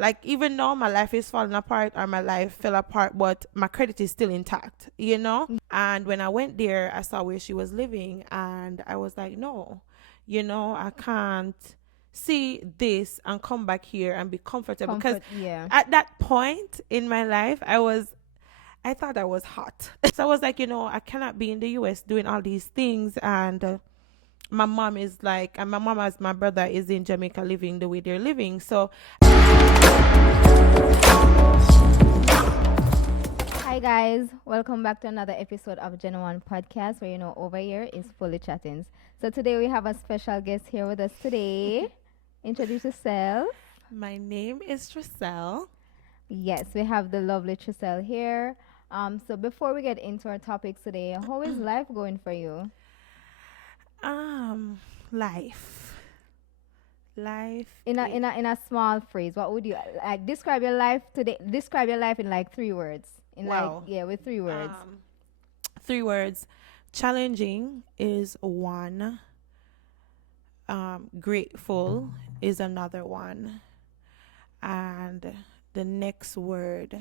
Like, even though my life is falling apart or my life fell apart, but my credit is still intact, you know? And when I went there, I saw where she was living, and I was like, no, I can't see this and come back here and be comfortable, because Comfort. Yeah. at that point in my life, I thought I was hot. So I was like, I cannot be in the US doing all these things, and my mom is like, and my mom as my brother is in Jamaica living the way they're living. So Hi guys, welcome back to another episode of Gen One Podcast, where over here is fully chattings. So today we have a special guest here with us today. Introduce yourself. my name is Tricelle. Yes, we have the lovely Triselle here. So before we get into our topics today, how is life going for you? Um, life, life. In a small phrase, what would you like? Describe your life today. Describe your life in like 3 words. Wow. With 3 words. 3 words. Challenging is one. Grateful is another one, and the next word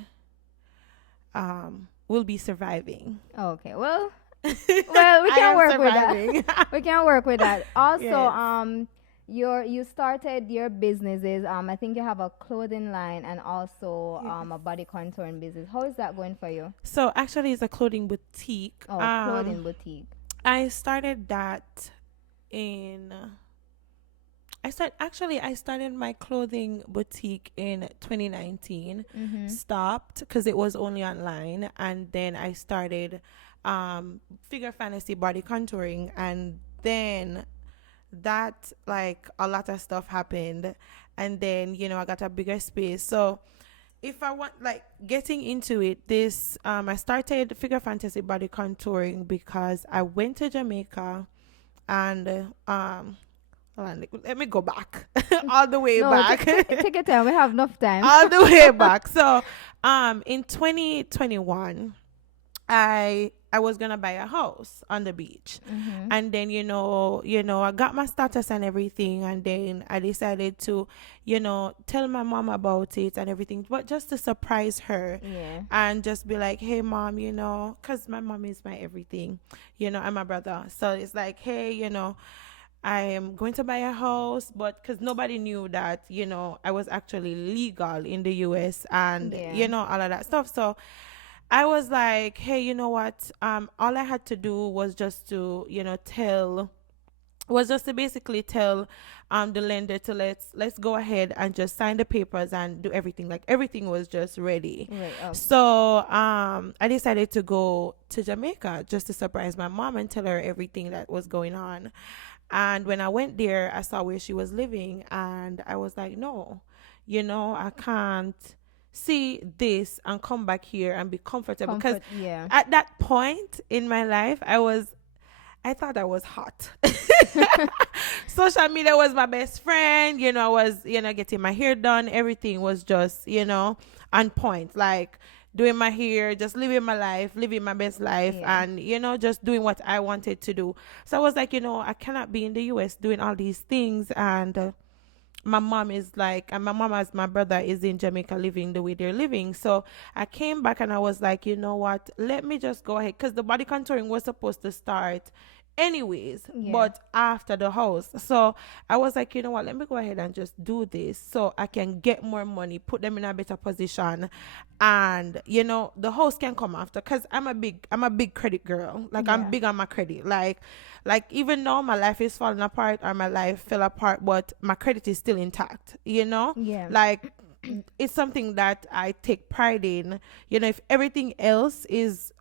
will be surviving. Okay. Well, we I can am work with surviving. that. We can work with that. Also, Yes. you started your businesses. I think you have a clothing line and also a body contouring business. How is that going for you? So actually, it's a clothing boutique. Oh, clothing boutique. I started that in. I started my clothing boutique in 2019. Mm-hmm. Stopped because it was only online, and then I started Figure Fantasy Body Contouring, and then that, like, a lot of stuff happened, and then I got a bigger space. So if I want, like, getting into it, this I started Figure Fantasy Body Contouring because I went to Jamaica, and hold on, let me go back all the way No, back. take your time. We have enough time. All the way back. So in 2021, I was gonna buy a house on the beach, Mm-hmm. and then I got my status and everything, and then I decided to tell my mom about it and everything, but just to surprise her, Yeah. and just be like, hey mom, because my mom is my everything, and my brother. So it's like, hey, I am going to buy a house, but because nobody knew that, I was actually legal in the US, and, Yeah. all of that stuff. So I was like, hey, you know what? All I had to do was just to, basically tell the lender to let's go ahead and just sign the papers and do everything. Like, everything was just ready. Right. Oh. So I decided to go to Jamaica just to surprise my mom and tell her everything that was going on. And when I went there, I saw where she was living, and I was like, no, I can't see this and come back here and be comfortable, because Comfort. Yeah. at that point in my life, I thought I was hot. Social media was my best friend. I was, getting my hair done. Everything was just, on point. Like, doing my hair, just living my life, living my best life, Yeah. and, just doing what I wanted to do. So I was like, I cannot be in the US doing all these things, and my mom is like, and my mom as my brother is in Jamaica living the way they're living. So I came back and I was like, you know what? Let me just go ahead, because the body contouring was supposed to start anyways, Yeah. but after the house. So I was like, you know what? Let me go ahead and just do this so I can get more money, put them in a better position, and the house can come after, because I'm a big credit girl. Like, I'm Yeah. big on my credit. Like, even though my life is falling apart or my life fell apart, but my credit is still intact, Yeah. like, it's something that I take pride in. If everything else is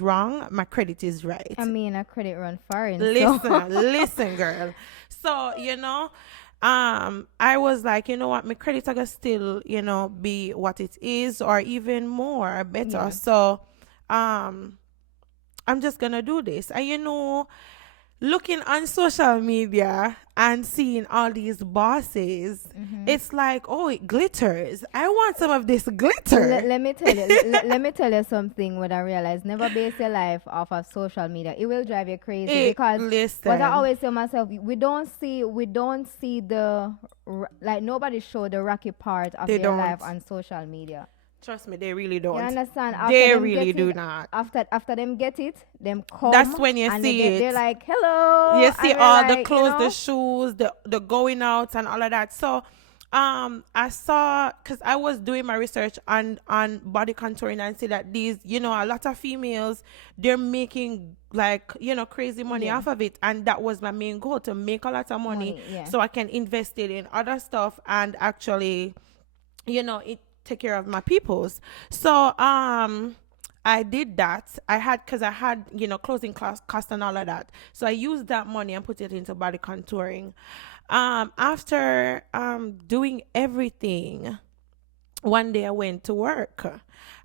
wrong, my credit is right. I mean, a credit run foreign. Listen, listen, girl. So, I was like, you know what, my credit are gonna still, be what it is, or even more better. Yeah. So, I'm just gonna do this. And, looking on social media and seeing all these bosses, it's like, oh, it glitters. I want some of this glitter. Let me tell you. Let me tell you something. What I realize: never base your life off of social media. It will drive you crazy because what I Listen, always tell myself: we don't see like nobody show the rocky part of they their life don't. on social media. Trust me, they really You don't. understand? They really do not. After them get it, them That's come when you and see they're it. like, hello, You see and we're all the like, clothes, the shoes, the going out and all of that. So I saw, because I was doing my research on body contouring, and see that these, a lot of females, they're making, like, crazy money Yeah. off of it, and that was my main goal, to make a lot of money, Yeah. so I can invest it in other stuff and actually, it take care of my peoples. So I did that. Because I had, closing class cost and all of that. So I used that money and put it into body contouring. After doing everything, one day I went to work.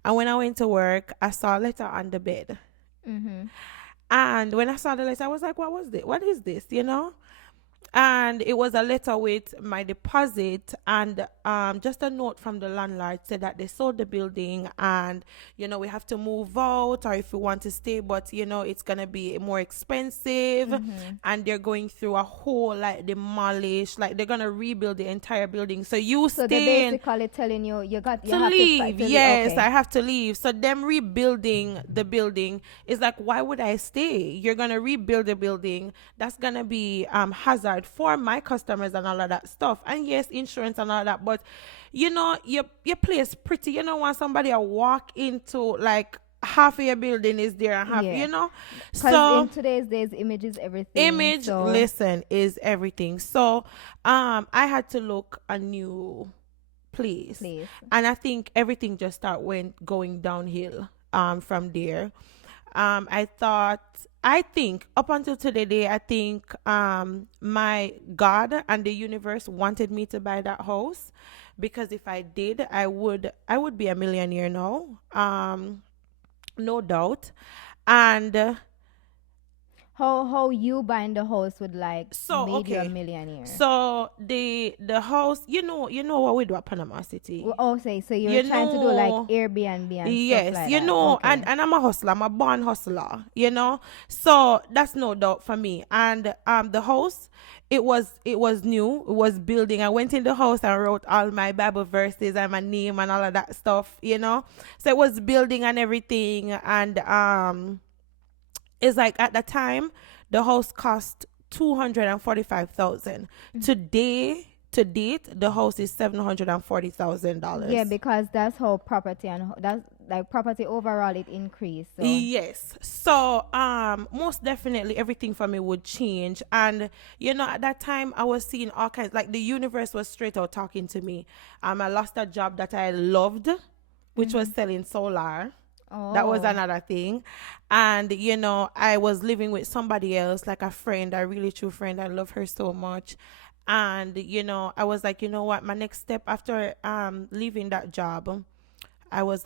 And when I went to work, I saw a letter on the bed. Mm-hmm. And when I saw the letter, I was like, what was this? What is this? And it was a letter with my deposit, and just a note from the landlord said that they sold the building, and we have to move out, or if we want to stay, but it's gonna be more expensive, and they're going through a whole, like, demolish, like they're gonna rebuild the entire building, so you So they're stay basically telling you you to have leave. to leave. Yes, Okay. I have to leave. So them rebuilding the building is like, why would I stay? You're gonna rebuild the building. That's gonna be hazard for my customers and all of that stuff. And yes, insurance and all that. But your place pretty. You don't want somebody to walk into, like, half of your building is there and half, Yeah. Because So in today's days, image is everything. image, So listen, is everything. So I had to look a new place, please. and I think everything just start went going downhill from there. I think up until today, I think my God and the universe wanted me to buy that house, because if I did, I would be a millionaire now, no doubt. And How you buying the house would like so made you a okay, millionaire? so the house, you know what we do at Panama City. Oh, say so you're You trying to do like know, Airbnb and stuff yes, like that. and, Okay. and I'm a hustler. I'm a born hustler. So that's no doubt for me. And the house, it was new. It was building. I went in the house and wrote all my Bible verses and my name and all of that stuff. So it was building and everything. And it's like, at the time, the house cost 245,000. Today, to date, the house is $740,000. Yeah, because that's how property and that's like property overall it increased. So Yes. So most definitely everything for me would change. And at that time I was seeing all kinds, like, the universe was straight out talking to me. I lost a job that I loved, which was selling solar. That was oh, another thing. And I was living with somebody else, like a friend, a really true friend. I love her so much. And I was like, what, my next step after leaving that job, I was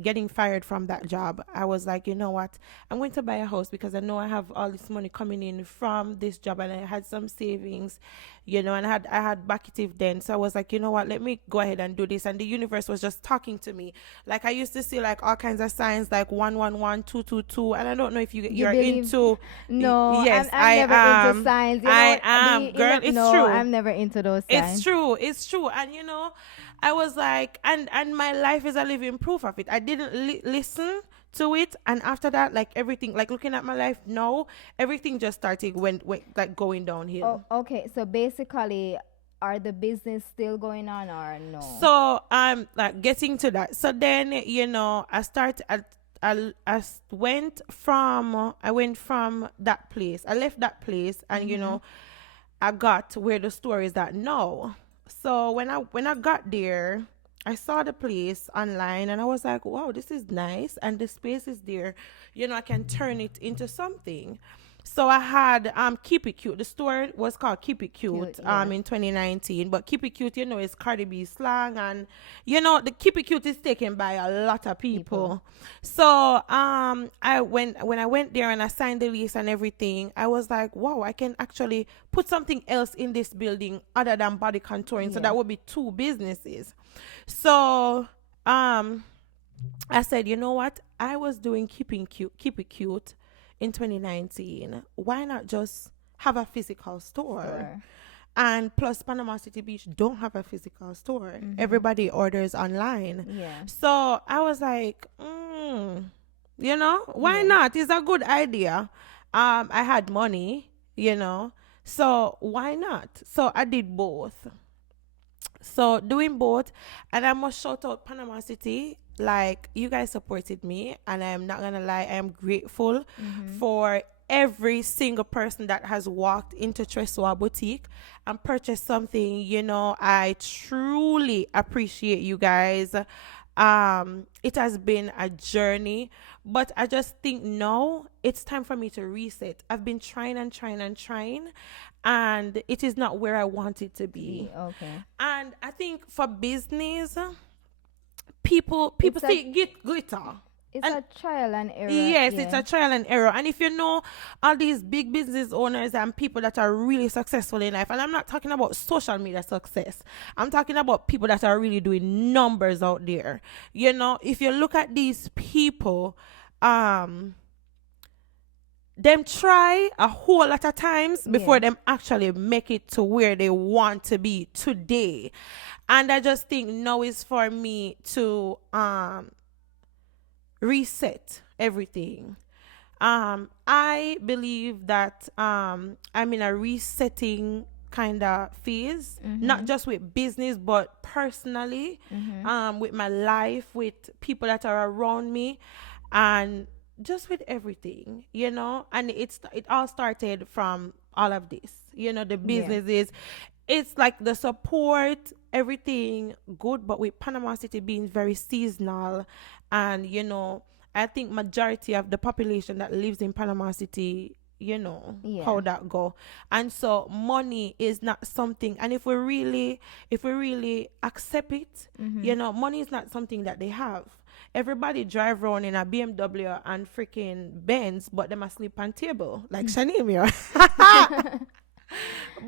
getting fired from that job. I was like, you know what? I'm going to buy a house, because I know I have all this money coming in from this job, and I had some savings, and I had bucketive then. So I was like, you know what? Let me go ahead and do this. And the universe was just talking to me. Like, I used to see, like, all kinds of signs, like 111, 222, and I don't know if you you're believe? into. No, Yes, I'm I never am. into signs. I am, girl. It's no, true. I'm never into those It's signs. true. It's true. And I was like, and my life is a living proof of it. I didn't listen to it, and after that, like, everything, like, looking at my life now, everything just started went like going downhill. Oh, okay. So basically, are the business still going on or no? So I'm like getting to that. So then I started. I went from that place. I left that place, and I got where the store is at now. So when I got there, I saw the place online, and I was like, wow, this is nice, and the space is there. I can turn it into something. So I had Keep It Cute. The store was called Keep It Cute, Cute yeah. in 2019. But Keep It Cute, is Cardi B slang, and the Keep It Cute is taken by a lot of People. people. So I when I went there and I signed the lease and everything, I was like, wow, I can actually put something else in this building other than body contouring. So Yeah. that would be two businesses. So um I said, you know what? I was doing Keep It Cute in 2019. Why not just have a physical store? Store. And plus, Panama City Beach don't have a physical store. Mm-hmm. Everybody orders online. Yeah. So I was like, why Yeah. not? It's a good idea. I had money, so why not? So I did both. So doing both, and I must shout out Panama City. Like, you guys supported me, and I'm not gonna lie, I am grateful Mm-hmm. for every single person that has walked into Treswa Boutique and purchased something. I truly appreciate you guys. It has been a journey, but I just think now it's time for me to reset. I've been trying and trying and trying, and it is not where I want it to To be be. okay. And I think for business, people It's a see get glitter. it's And a trial and error. yes, it's Yeah. a trial and error. And if you know all these big business owners and people that are really successful in life, and I'm not talking about social media success, I'm talking about people that are really doing numbers out there. If you look at these people, um, them try a whole lot of times before Yeah. them actually make it to where they want to be today. And I just think now is for me to reset everything. I believe that I'm in a resetting kind of phase, not Mm-hmm. just with business, but personally, Mm-hmm. with my life, with people that are around me, and just with everything, And it all started from all of this, the Yeah. businesses. It's like the support, everything good, but with Panama City being very seasonal, and I think majority of the population that lives in Panama City, Yeah. how that go. And so money is not something, and if we really accept it, Mm-hmm. money is not something that they have. Everybody drive around in a BMW and freaking Benz, but them asleep on table like Shanimir.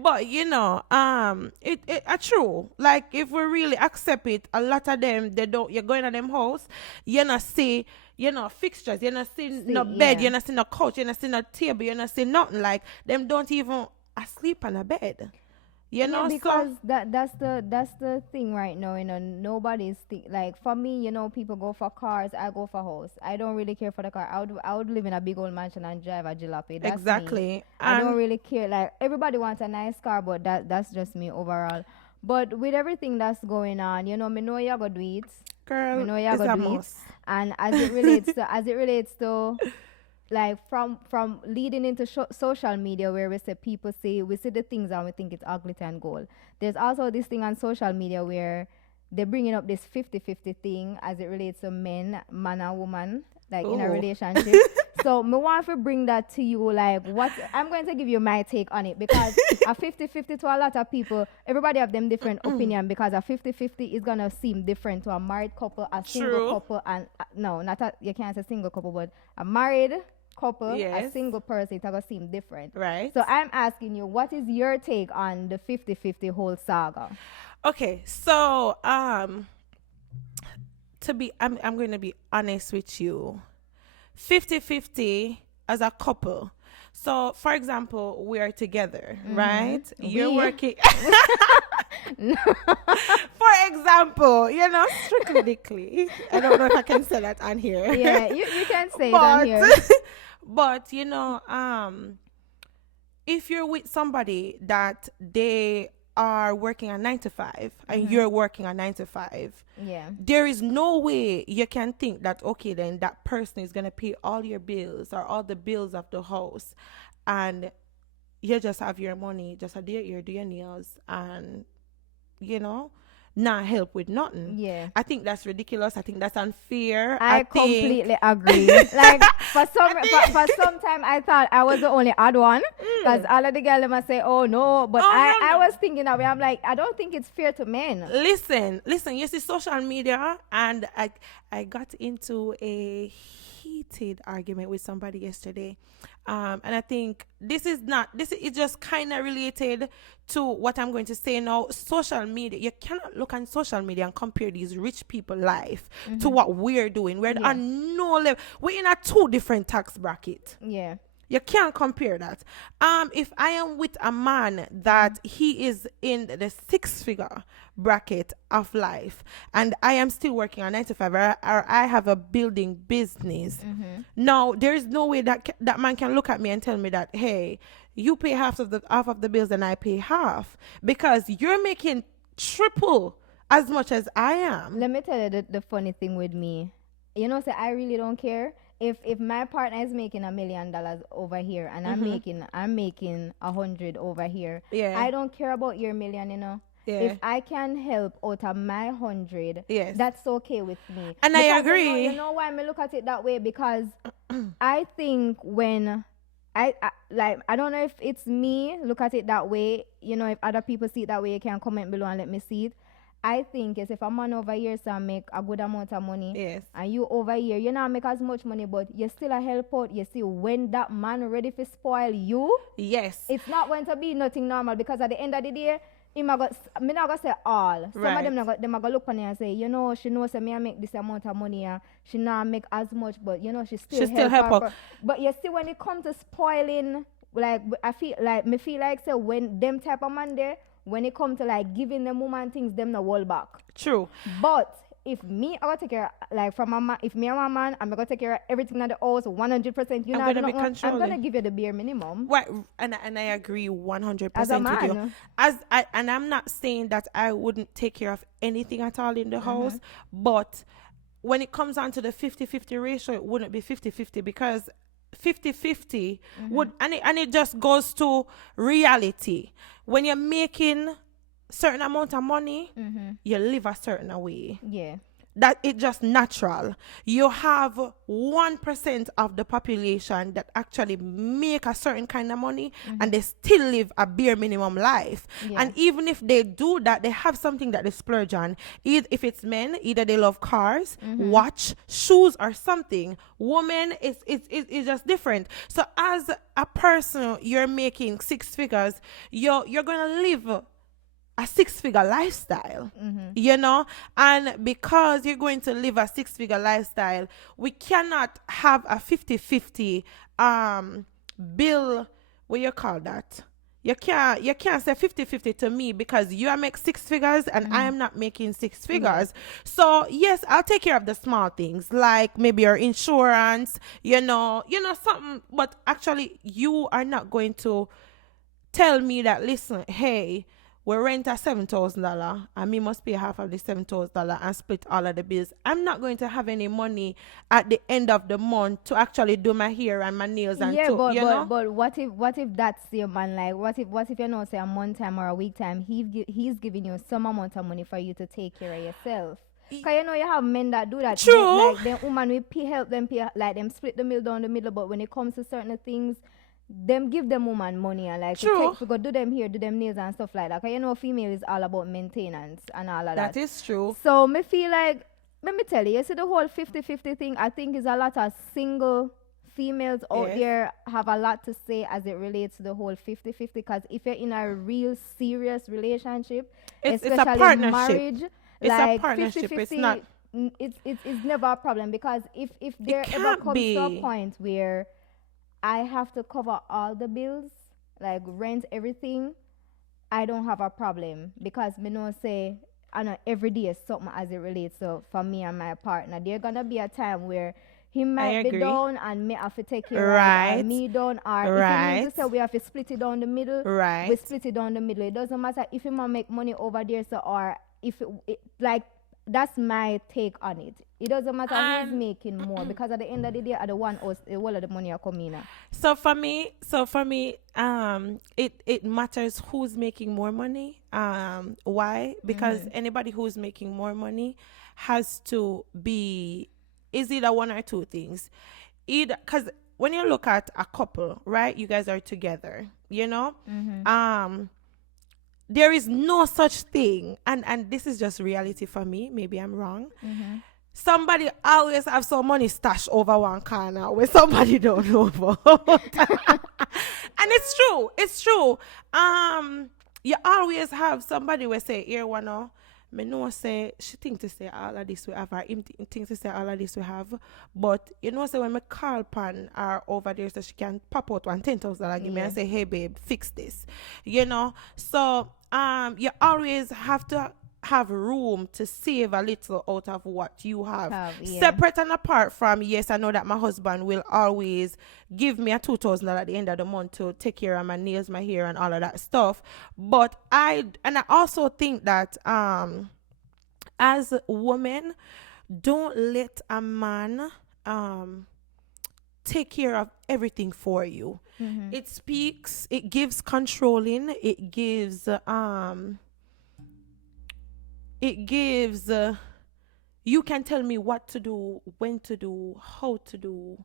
But it true. Like, if we really accept it, a lot of them, they don't. You're going to them house, you not see, fixtures, you not see See, no bed, yeah. you not see no couch, you not see no table, you not see nothing. Like, them don't even asleep on a bed. Yeah, So because that's the thing right now. Nobody's like for me. People go for cars. I go for house. I don't really care for the car. I would live in a big old mansion and drive a jalopy. That's me. exactly. I don't And really care. Like everybody wants a nice car, but that's just me overall. But with everything that's going on, me know you're gonna do it. Me girl, know you're it's gonna a do it. must. And as it relates to like from leading into social media where we see the things and we think it's ugly and gold. There's also this thing on social media where they're bringing up this 50-50 thing as it relates to man and woman, like in a Oh, relationship. So me want to bring that to you, like what I'm going to give you my take on it, because a 50-50 to a lot of people, everybody have them different opinion, because a 50-50 is gonna seem different to a married couple, a single true. couple, and no, not you can't say single couple, but a married couple, a Yes. single person, it's gonna seem different. Right. So I'm asking you, what is your take on the 50-50 whole saga? Okay. So I'm going to be honest with you. 50-50 as a couple. So, for example, we are together, right? You're We. working. For example, strictly dickly. I don't know if I can say that on here. Yeah, you can say it on But, here. but if you're with somebody that they are working a 9 to 5 and you're working a 9 to 5, Yeah. there is no way you can think that, okay, then that person is going to pay all your bills or all the bills of the house, and you just have your money, just a day here, do your nails, and you know not help with nothing. Yeah. I think that's ridiculous. I think that's unfair. I think completely agree. Like for some time, I thought I was the only odd one because all of the girls must say, "Oh no," but Oh, I no. was thinking that way. I'm like, I don't think it's fair to men. Listen. You see social media, and I got into a heated argument with somebody yesterday, and I think this is just kind of related to what I'm going to say now. Social media, you cannot look on social media and compare these rich people life to what we're doing. We're Yeah. on no level. We're in a two different tax bracket. Yeah. You can't compare that. If I am with a man that he is in the six-figure bracket of life, and I am still working on 9 to 5, or I have a building business, now there is no way that that man can look at me and tell me that, hey, you pay half of the bills and I pay half, because you're making triple as much as I am. Let me tell you the funny thing with me. You know, say I really don't care if my partner is making $1 million over here and I'm making 100 over here. Yeah. I don't care about your million. You know. Yeah. If I can help out of my 100, Yes. that's okay with me. And I Because agree. You know why I look at it that way? Because I think when I don't know if it's me look at it that way. You know, if other people see it that way, you can comment below and let me see it. I think is if a man over here so make a good amount of money, Yes. and you over here, you not make as much money, but you still a help out. You see, when that man ready to spoil you, Yes. it's not going to be nothing normal, because at the end of the day, me not gonna say all. Some Right. of them not gonna look on you and say, you know, she knows that me I make this amount of money, and she not make as much, but you know, she still help her. out. But you see, when it comes to spoiling, like I feel like so when them type of man there, when it comes to like giving them woman things, them no hold back. True. But if me, I gotta take care, like from my man, if me and my man, I'm gonna take care of everything in the house 100%. You I'm know, gonna be I'm gonna controlling. give you the bare minimum. Right, and I agree 100% As a with you. man. And I'm not saying that I wouldn't take care of anything at all in the Mm-hmm. house, but when it comes down to the 50-50 ratio, it wouldn't be 50-50, because 50-50 Mm-hmm. would, and it just goes to reality. When you're making certain amount of money, you live a certain way. Yeah. That it's just natural. You have 1% of the population that actually make a certain kind of money, and they still live a bare minimum life. Yeah. And even if they do that, they have something that they splurge on. If it's men, either they love cars, watch, shoes, or something. Women, it's just different. So as a person, you're making 6 figures, you're gonna live a 6-figure lifestyle, you know, and because you're going to live a 6-figure lifestyle, we cannot have a 50-50 bill. What you call that? You can't say 50-50 to me, because you make 6 figures and I am not making 6 figures. So yes, I'll take care of the small things, like maybe your insurance, you know something, but actually you are not going to tell me that, listen, hey, we rent a $7,000 and me must pay half of the $7,000 and split all of the bills. I'm not going to have any money at the end of the month to actually do my hair and my nails and Yeah, but you know? what if that's your man? Like, what if you know, say a month time or a week time, he's giving you some amount of money for you to take care of yourself. Cause you know you have men that do that. True. Like them woman we help them pay, like them split the meal down the middle. But when it comes to certain things, them give them woman money and like True. we go do them here, do them nails and stuff like that. Cause you know female is all about maintenance and all of that. That is true. So me feel like, let me tell you, see the whole 50-50 thing, I think is a lot of single females out Yes. there have a lot to say as it relates to the whole 50-50, because if you're in a real serious relationship, It's a especially partnership. marriage, It's a like partnership, 50-50, it's not- it's never a problem, because if there ever can't comes to a be. point where I have to cover all the bills, like rent, everything, I don't have a problem, because me know say I know every day is something as it relates to for me and my partner. There gonna be a time where he might be agree. down and me have to take care of it, Right. or me down, or if Right. it means to say we have to split it down the middle, Right. we split it down the middle. It doesn't matter if he might make money over there, so or if like that's my take on it. It doesn't matter who's And making more, because at the end of the day, at the one us, all of the money are coming in. it matters who's making more money. Why? Because anybody who's making more money has to be, is either one or two things. Either, because when you look at a couple, right? You guys are together, you know. Um, there is no such thing, and this is just reality for me. Maybe I'm wrong. Somebody always have some money stashed over one corner where somebody don't know about. And it's true. It's true. You always have somebody will say, here one know, me know say she think to say all of this we have, or him think to say all of this we have. But you know, say when me call pan are over there so she can pop out one $10,000 give me and say, hey babe, fix this. You know? So you always have to have room to save a little out of what you have. Separate and apart from, yes, I know that my husband will always give me a $2,000 at the end of the month to take care of my nails, my hair, and all of that stuff. But I also think that as women, don't let a man take care of everything for you. It gives controlling, it gives you can tell me what to do, when to do, how to do.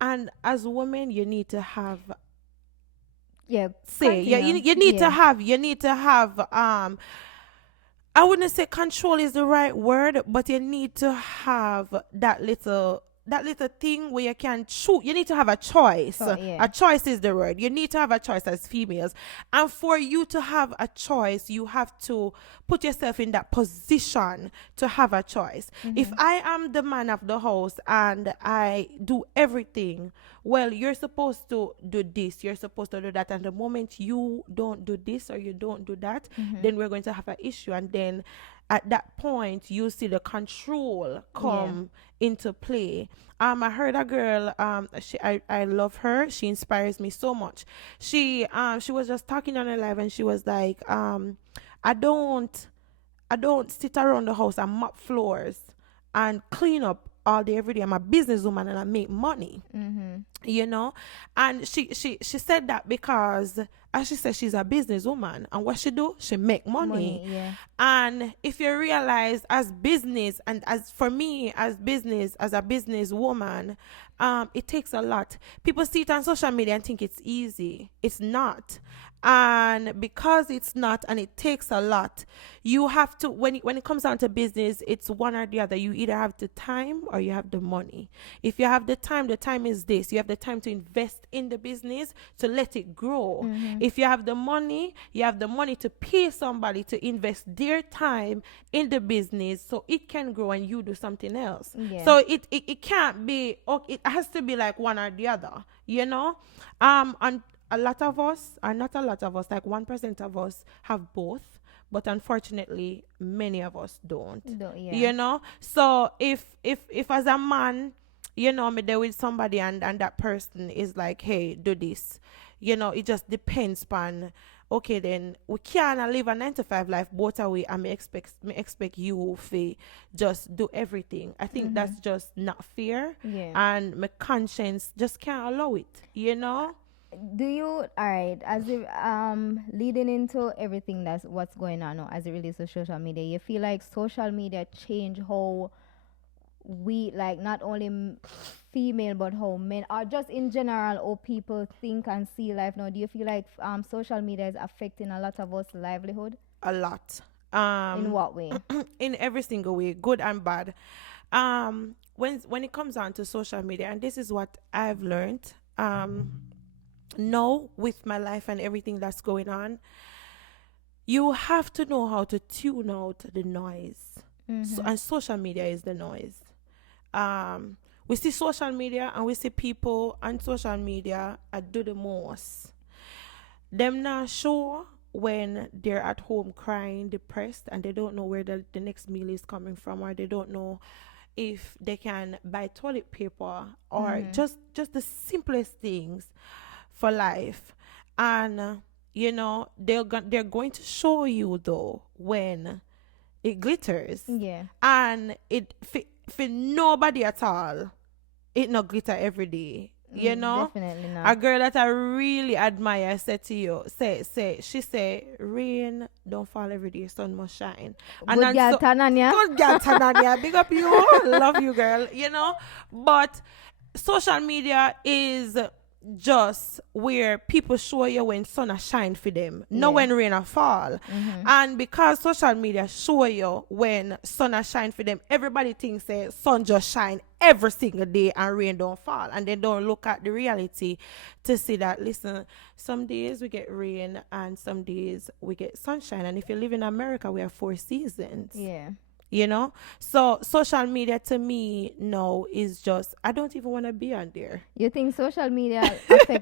And as women, you need to have say. Yeah, you need to have I wouldn't say control is the right word, but you need to have that little thing where you can choose. You need to have a choice. A choice is the word. You need to have a choice as females. And for you to have a choice, you have to put yourself in that position to have a choice. If I am the man of the house and I do everything, well, you're supposed to do this, you're supposed to do that. And the moment you don't do this or you don't do that, then we're going to have an issue. And then at that point, you see the control come into play. I heard a girl. I love her. She inspires me so much. She was just talking on her live, and she was like, I don't sit around the house and mop floors and clean up all day every day. I'm a businesswoman and I make money. You know, and she said that because, as she said, she's a businesswoman, and what she do, she make money. And if you realize, as business, and as for me as business, as a businesswoman, it takes a lot. People see it on social media and think it's easy. It's not. And because it's not, and it takes a lot, you have to, when it comes down to business, it's one or the other. You either have the time or you have the money. If you have the time is this. You have the time to invest in the business, to let it grow. If you have the money, you have the money to pay somebody to invest their time in the business so it can grow and you do something else. So it can't be, it has to be like one or the other, you know? And a lot of us, or not a lot of us, like 1% of us have both, but unfortunately many of us don't. You know? So if as a man, you know, me there with somebody and that person is like, hey, do this, you know, it just depends on, okay, then we can't live a 9 to 5 life both away, and me expect you to just do everything. I think that's just not fair. And my conscience just can't allow it, you know? Do you, all right, as if leading into everything that's what's going on now as it relates to social media, you feel like social media change how we, like, not only female but how men, or just in general how people think and see life now? Do you feel like social media is affecting a lot of us livelihood? A lot. In what way? In every single way, good and bad. When it comes down to social media, and this is what I've learned now with my life and everything that's going on, you have to know how to tune out the noise. And social media is the noise. We see social media and we see people on social media do the most. Them not sure when they're at home crying, depressed, and they don't know where the next meal is coming from, or they don't know if they can buy toilet paper, or just the simplest things for life. And you know, they're going to show you though when it glitters. Yeah. And it for nobody at all, it not glitter every day. You know? Definitely A not. girl that I really admire said to you, she say, rain don't fall every day, sun must shine. And Good then girl, so, Tananya. good girl, Tanania, big up you, love you, girl. You know, but social media is just where people show you when sun a shine for them, not Yeah. when rain a fall. And because social media show you when sun a shine for them, everybody thinks that sun just shine every single day and rain don't fall, and they don't look at the reality to see that, listen, some days we get rain and some days we get sunshine. And if you live in America, we have 4 seasons. Yeah. You know, so social media to me now is just, I don't even want to be on there. You think social media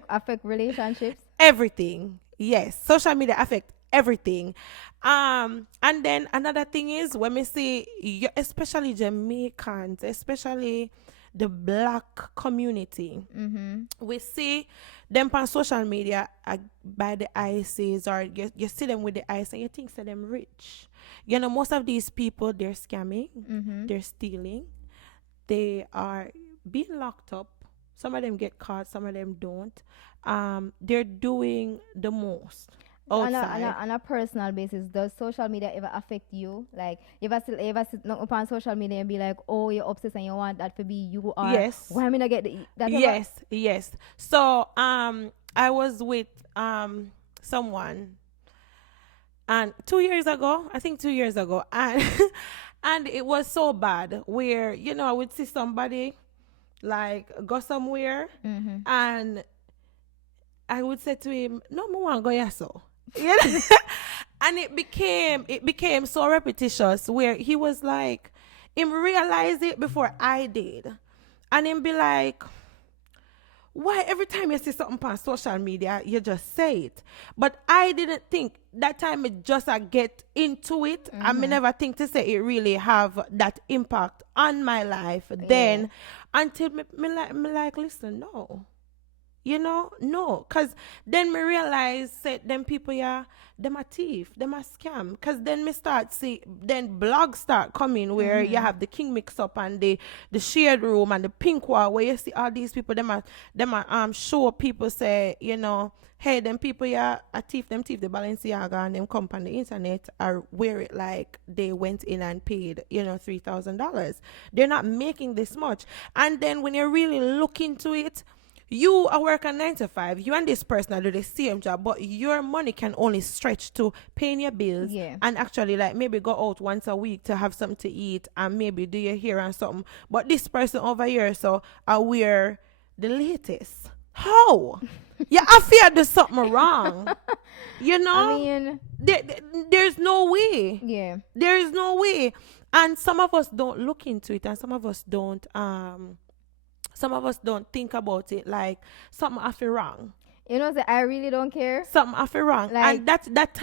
affect relationships? Everything, yes, social media affect everything. And then another thing is, when we see especially Jamaicans, especially the black community, we see them on social media by the ICs, or you see them with the ice and you think say them rich. You know, most of these people, they're scamming, they're stealing, they are being locked up. Some of them get caught, some of them don't. They're doing the most outside. On a personal basis, does social media ever affect you? Like, you ever sit up on social media and be like, oh, you're obsessed and you want that to be you, or Yes. why am I not get that? Yes. So I was with someone, and 2 years ago, and and it was so bad where, you know, I would see somebody like go somewhere, and I would say to him, no, I want to go here, so. You know? And it became so repetitious where he was like, him realize it before I did, and him be like, why every time you see something on social media you just say it? But I didn't think that time it just I get into it, and me never think to say it really have that impact on my life then, until me like listen, no, you know, no, because then me realize that them people, yeah, them a thief, them a scam. Because then me start see, then blogs start coming where you have the King Mix Up and the Shared Room and the Pink Wall, where you see all these people, them a show people say, you know, hey, them people, yeah, a thief, them thief the Balenciaga and them come on the internet or wear it like they went in and paid, you know, $3,000. They're not making this much. And then when you really look into it, you are working 9 to 5. You and this person are doing the same job, but your money can only stretch to paying your bills, and actually like maybe go out once a week to have something to eat and maybe do your hair and something. But this person over here, so I wear the latest. How? Yeah, I fear there's something wrong. You know? I mean, there's no way. yeah. There is no way. And some of us don't look into it, and some of us don't think about it, like something I feel wrong. You know, so I really don't care. Something I feel wrong. Like, and that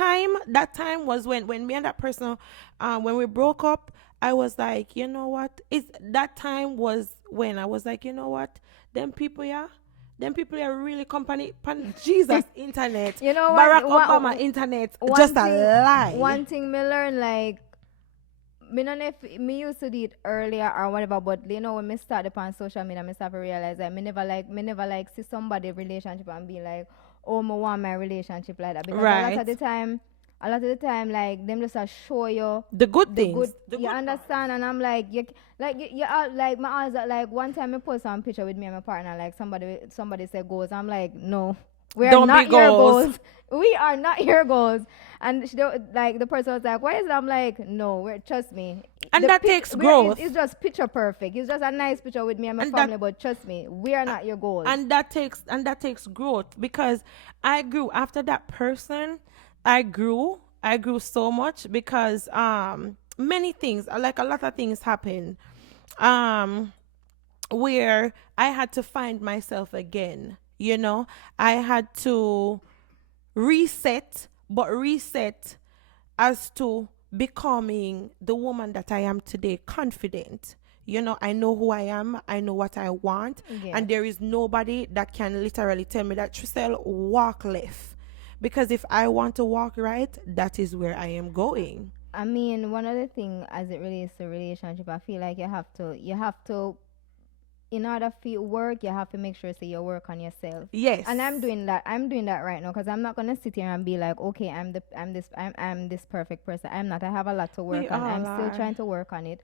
time was when me and that person, when we broke up, I was like, you know what? That time was when I was like, you know what? Them people are really company pan Jesus internet. You know Barack what? Obama internet, just a lie. One thing me learn, like, me don't know if me used to do it earlier or whatever, but you know, when me start upon social media, me start to realize that me never like see somebody relationship and be like, oh, me want my relationship like that, because Right. a lot of the time, like, them just show you The good things. The you good understand? And I'm like, you are like, my eyes are like, one time I post some picture with me and my partner, like somebody said goals. I'm like, no, we are Don't not be your goals. goals. We are not your goals. And like the person was like, why is it? I'm like, no, trust me. And The that pic- takes we're- growth. It's just picture perfect. It's just a nice picture with me and my And family, but trust me, we are not your goals. And that takes growth, because I grew after that person. I grew so much because many things, like a lot of things happen, where I had to find myself again. You know, I had to reset as to becoming the woman that I am today, confident. You know, I know who I am, I know what I want, Yeah. and there is nobody that can literally tell me that, Triselle, walk left. Because if I want to walk right, that is where I am going. I mean, one other thing as it relates to relationship, I feel like you have to, in order for you work, you have to make sure so you work on yourself. Yes. And I'm doing that. I'm doing that right now because I'm not gonna sit here and be like, okay, I'm this perfect person. I'm not. I have a lot to work We on. I'm all still are. trying to work on it.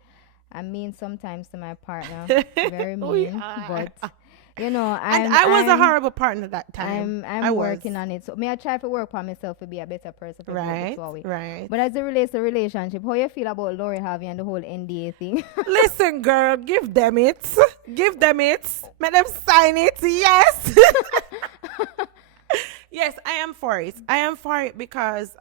I'm mean sometimes to my partner, very We mean, are. but you know, And I was a horrible partner that time. I I'm was. working on it. So may I try to work on myself to be a better person for Right, both way. right. But as it relates to relationship, how you feel about Lori Harvey and the whole NDA thing? Listen, girl, give them it. Give them it. Make them sign it. Yes. Yes, I am for it. I am for it because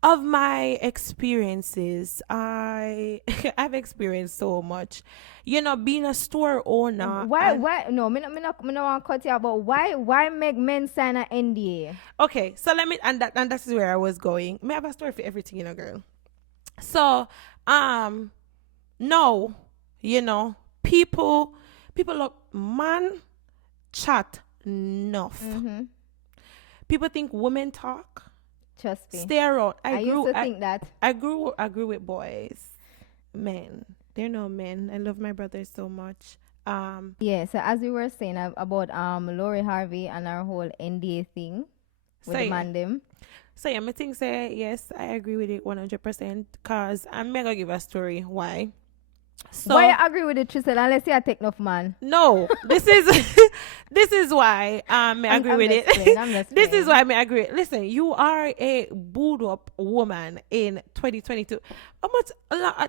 of my experiences. I've experienced so much. You know, being a store owner. Why no, me no want to cut you out, but why make men sign an NDA? Okay, so let me and that is where I was going. May I have a story for everything, you know, girl. So, no, you know, people look, man chat enough. People think women talk. Trust me. Stay around. I used to think that. I grew with boys. Men. They're no men. I love my brothers so much. Yeah, so as we were saying about Lori Harvey and our whole NDA thing with Say the man them. So yeah, I think say yes, I agree with it 100%. Cause I'm gonna give a story why. So Why you agree with it, Trisel, unless you take enough man? no, this is this is why I agree with it. This is why I agree. Listen, you are a booed up woman in 2022. How much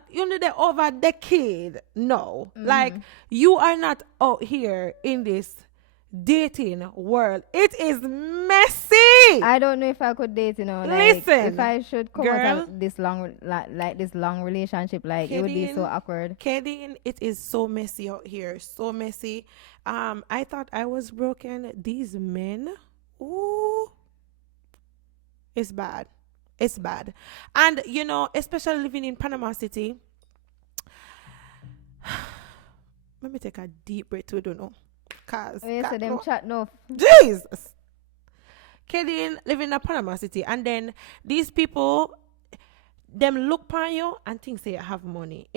you know that over a decade? No, like you are not out here in this dating world. It is messy. I don't know if I could date, you know. Like, Listen, if I should come girl, out of this long, like this long relationship, like it would be so awkward. Kedin, it is so messy out here. So messy. I thought I was broken. These men, ooh, it's bad. It's bad. And you know, especially living in Panama City. Let me take a deep breath. We don't know. Cause So them chat no. Jesus. Kedin living in Panama City, and then these people, them look upon you and think they have money.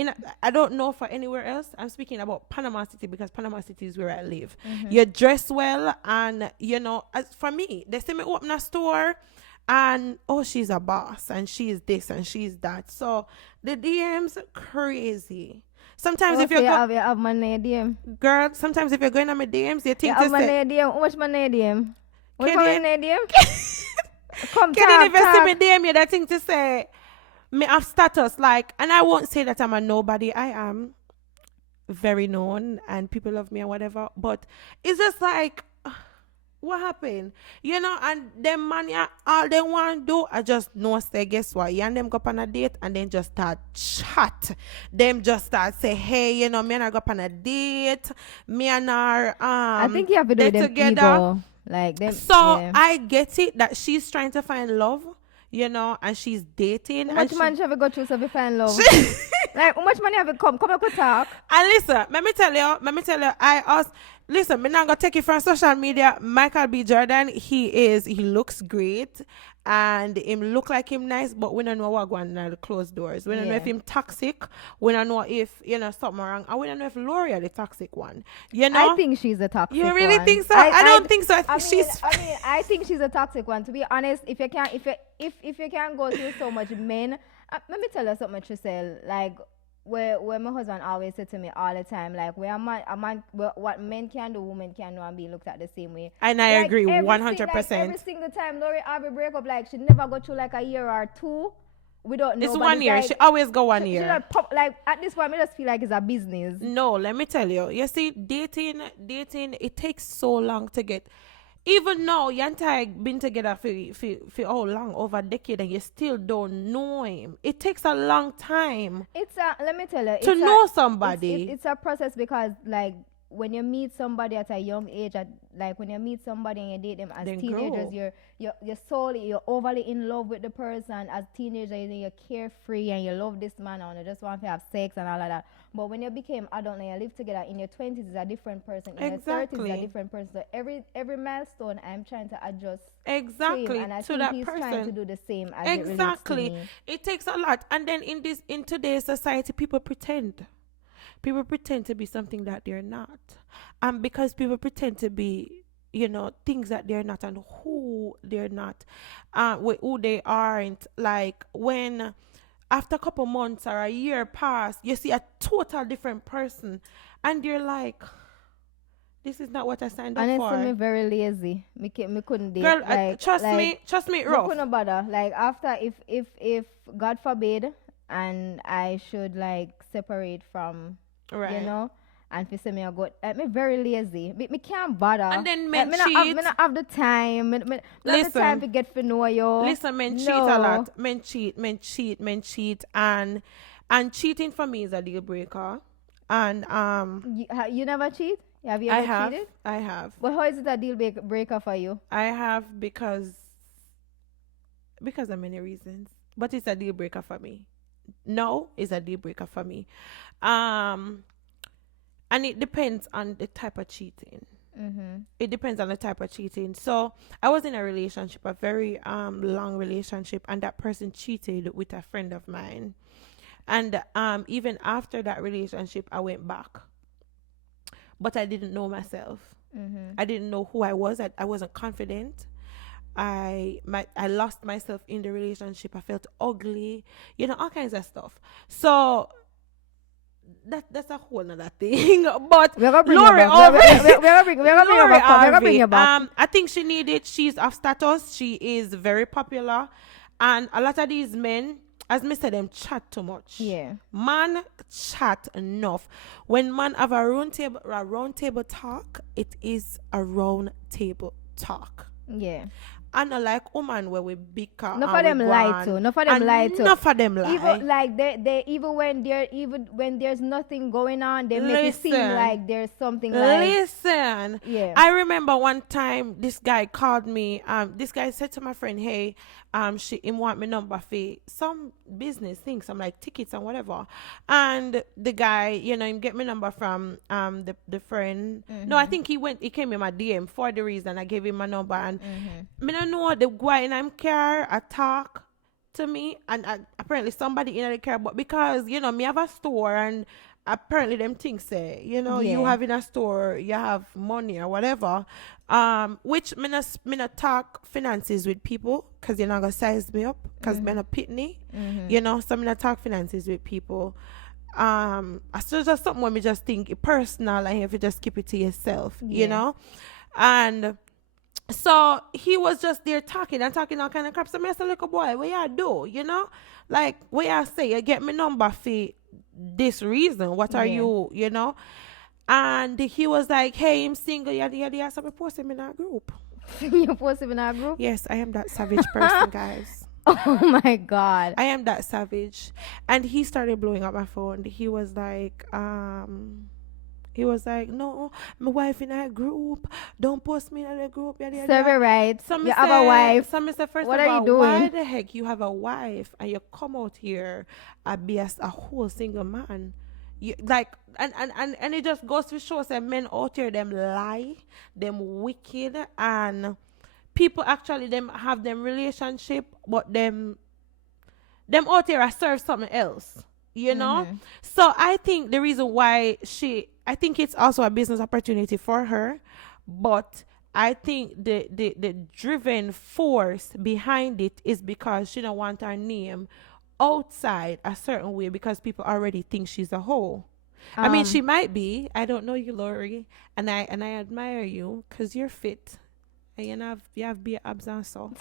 I don't know for anywhere else. I'm speaking about Panama City because Panama City is where I live. You dress well, and you know, as for me, they see me open a store, and oh, she's a boss, and she's this and she's that. So the DMs crazy. Sometimes if you have money DM. Girl, sometimes if you're going on my DMs, you think you have money DM. How much money DM? What money DM? Come Can you invest in talk. me DM you that thing to say me have status, like, and I won't say that I'm a nobody. I am very known and people love me and whatever, but it's just like what happened? You know, and them man, yeah, all they want to do, I just know, say, guess what? You and them go up on a date and then just start chat. Them just start say, hey, you know, me and I go up on a date. Me and our, I think you have to do them together. People. Like them. So yeah. I get it that she's trying to find love, you know, and she's dating. How much money have you got through so you find love? Like, how much money have you come? Come up and talk. And listen, let me tell you, I asked, listen, me not gonna take it from social media. Michael B. Jordan, he looks great and him look like him nice, but we don't know what going on the closed doors. We don't know if him toxic. We don't know if, you know, something wrong. And we don't know if Lori are the toxic one. You know? I think she's a toxic one. You really think so? I don't think so. I mean, I think she's a toxic one. To be honest, if you can't go through so much men, let me tell you something, Trisel. Like, where my husband always said to me all the time, like, what men can do, women can do, and be looked at the same way. And I like, agree 100%. Like, every single time Lori Harvey break up, like, she never go through like a year or two. We don't know. It's 1 year. Like, she always go 1 year. She not pop, like, at this point, I just feel like it's a business. No, let me tell you. You see, dating, it takes so long to get. Even now, Yantai been together for how long? Over a decade, and you still don't know him. It takes a long time. Let me tell you, to know somebody. It's a process because, like, when you meet somebody at a young age, like when you meet somebody and you date them as Then teenagers, grow. you're overly in love with the person. As teenager, you're carefree and you love this man and you just want to have sex and all of that. But when you became adult and you live together, in your 20s is a different person, in your 30s is a Exactly. different person. So every milestone, I'm trying to adjust to him, Exactly. and I To think that he's trying to person. do the same as it relates to Exactly. me. It takes a lot. And then in today's society, people pretend. People pretend to be something that they're not. And because people pretend to be, things that they're not and who they're not, who they aren't, like when after a couple months or a year pass, you see a total different person and you're like, this is not what I signed up Honestly, me for. very lazy. Me couldn't date. Girl, trust me, Me rough. couldn't bother. Like after, if God forbid, and I should like separate from, Right. and for say me I go, me very lazy. Me can't bother. And then Like, men me cheat. not have the time. Me not have the time Listen. to get to know you. Listen, men cheat a lot. Men cheat, and cheating for me is a deal breaker. And You never cheat? Have you ever cheated? I have, But how is it a deal breaker for you? I have because of many reasons. But it's a deal breaker for me. No, it's a deal breaker for me. Um, and it depends on the type of cheating. Mm-hmm. It depends on the type of cheating. So I was in a relationship, a very long relationship, and that person cheated with a friend of mine. And even after that relationship, I went back, but I didn't know myself. Mm-hmm. I didn't know who I was. I wasn't confident. I lost myself in the relationship. I felt ugly, all kinds of stuff. So that's a whole nother thing. But We're gonna bring you Lori back. Harvey, We're gonna bring you back. We're gonna bring you back. I think she needed. She's of status. She is very popular, and a lot of these men, as me said, them chat too much. Yeah. Man chat enough. When man have a round table talk, it is a round table talk. Yeah. And not like woman where we bicker. Enough of them lie to. Enough of them lie to. Enough of them lie. Even like they even when there's nothing going on, they make it seem Listen. like there's something like Listen. yeah. I remember one time this guy called me. This guy said to my friend, "Hey, him want me number for some business thing, some like tickets and whatever." And the guy, him get me number from the friend. No, I think he came in my DM for the reason I gave him my number, and me don't know the guy in him car I talk to me, and apparently somebody in the car, but because me have a store, and apparently them things say you Yeah. have in a store, you have money or whatever, which me not talk finances with people because you're not gonna size me up because me not pitney, so me not talk finances with people. So just something when me just think it personal, and you have to just keep it to yourself, and so he was just there talking and talking all kind of crap. So me say, "Little boy, what you do? Like what you say? You get me number for this reason. What are Yeah. you? And he was like, "Hey, I'm single. Yada yada yada." So I post him in our group. You post him in our group? Yes, I am that savage person, guys. Oh my god. I am that savage. And he started blowing up my phone. He was like, "No, my wife in a group. Don't post me in a group." Yada, yada, Serve it yada. right. Some You have a wife. Some say, first What of are you all, why doing? the heck you have a wife and you come out here and be a whole single man? You like and it just goes to show that men out here them lie, them wicked, and people actually them have them relationship, but them out here serve something else. So I think the reason why I think it's also a business opportunity for her, but I think the driven force behind it is because she don't want her name outside a certain way because people already think she's a hoe. I mean, she might be. I don't know you, Lori, and I admire you because you're fit and you have big abs and so.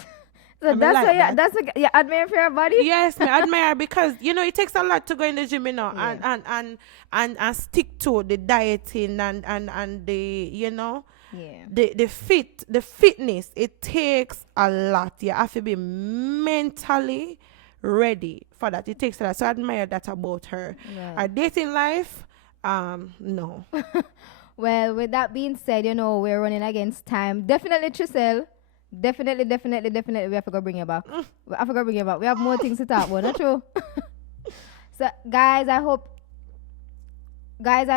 So I mean, that's like why that. that's what you admire for your body? Yes, I admire because it takes a lot to go in the gym, Yeah. and stick to the dieting and the Yeah. the fitness. It takes a lot. You have to be mentally ready for that. It takes a lot. So I admire that about her. Right. Her dating life, no. Well, with that being said, you know, we're running against time. Definitely, Triselle. Definitely, we have to go bring you back. We have to go bring you back. We have more things to talk about, not true? So, guys, I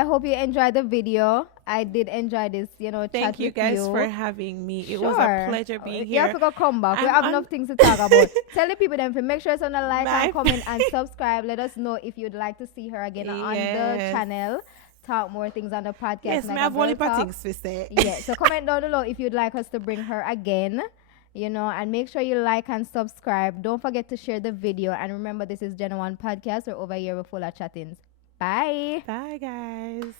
hope you enjoyed the video. I did enjoy this, you know, Thank chat you with guys you. for having me. It was a Sure. pleasure being You have here. to go come back. We I'm have on- enough things to talk about. Tell the people then to make sure it's on the like My and comment and subscribe. Let us know if you'd like to see her again on the Yes. channel. Talk more things on the podcast. Yes, like me a have girl only talk. things to say. Yeah, so comment down below if you'd like us to bring her again, you know, and make sure you like and subscribe. Don't forget to share the video. And remember, this is Gen 1 Podcast. We're over here, we're full of chattings. Bye. Bye, guys.